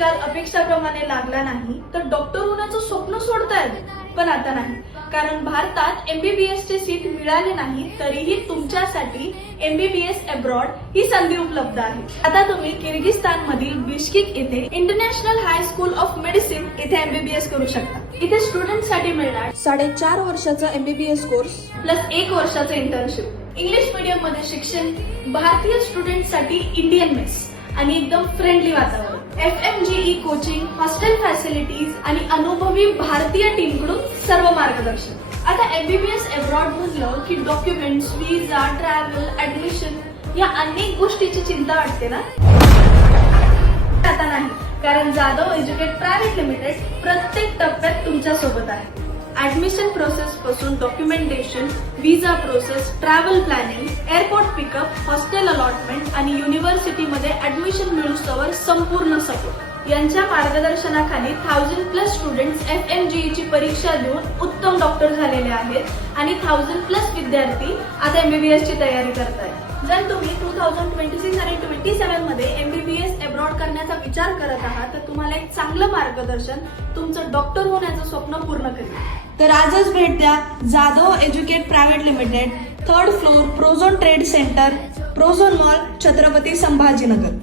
निकाल अपेक्षाप्रमाणे लागला नाही तर डॉक्टर होण्याचं स्वप्न सोडतायत. पण आता नाही, कारण भारतात MBBS चे सीट मिळाले नाही तरीही तुमच्यासाठी MBBS अब्रॉड ही संधी उपलब्ध आहे. आता तुम्ही किर्गिस्तान मधील बिश्केक येथे international high school of medicine येथे MBBS करू शकता. इथे स्टुडंट साठी मिळणार 4.5 वर्षाचा MBBS कोर्स प्लस 1 वर्षाचं इंटर्नशिप, इंग्लिश मीडियम मध्ये शिक्षण, भारतीय स्टुडंट साठी इंडियन मेस आणि एकदम फ्रेंडली वातावरण, FMGE कोचिंग, हॉस्टेल फॅसिलिटीज आणि अनुभवी भारतीय टीम कडून सर्व मार्गदर्शन. आता MBBS अब्रॉड म्हणलं की डॉक्युमेंट्स, विजा, ट्रॅव्हल, ऍडमिशन या अनेक गोष्टीची चिंता वाटते ना. आता नाही, कारण जाधव एज्युकेट प्रायव्हेट लिमिटेड प्रत्येक टप्प्यात तुमच्या सोबत आहे. ऍडमिशन प्रोसेस पासून documentation, visa process, travel planning, airport pickup, hostel allotment आणि युनिव्हर्सिटीमध्ये ऍडमिशन मिळूस्तवर संपूर्ण सपोर्ट यांच्या मार्गदर्शनाखाली 1000+ स्टुडंट्स FMGE ची परीक्षा देऊन उत्तम डॉक्टर झालेले आहेत आणि 1000+ विद्यार्थी आता MBBS ची तयारी करतायत. जर तुम्ही 2026 आणि 27 मध्ये MBBS अब्रॉड करण्याचा विचार करत आहात तर तुम्हाला एक चांगलं मार्गदर्शन तुमचं डॉक्टर होण्याचं स्वप्न पूर्ण करेल. तर आजच भेट द्या Jadhav Educate private limited, 3rd floor, Prozone trade centre, Prozone mall, Chhatrapati Sambhajinagar.